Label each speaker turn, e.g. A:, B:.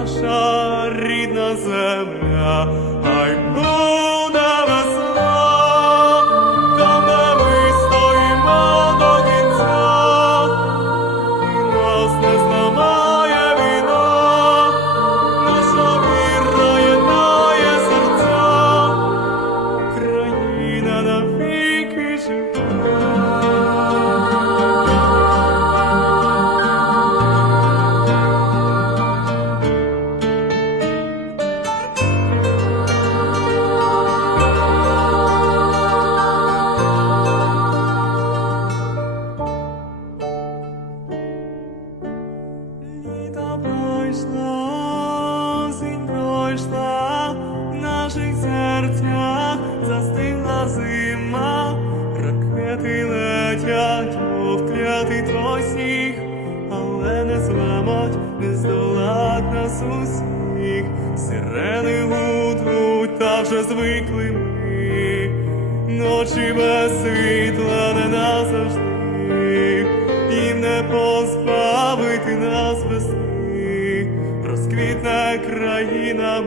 A: Russia. Зима, ракети летять, мов клятий твой сніг, але не зламать, не здолать нас усіх, сирени гудуть, та вже звикли ми, ночі без світла не назавжди, і не позбавити нас весни, розквітне країна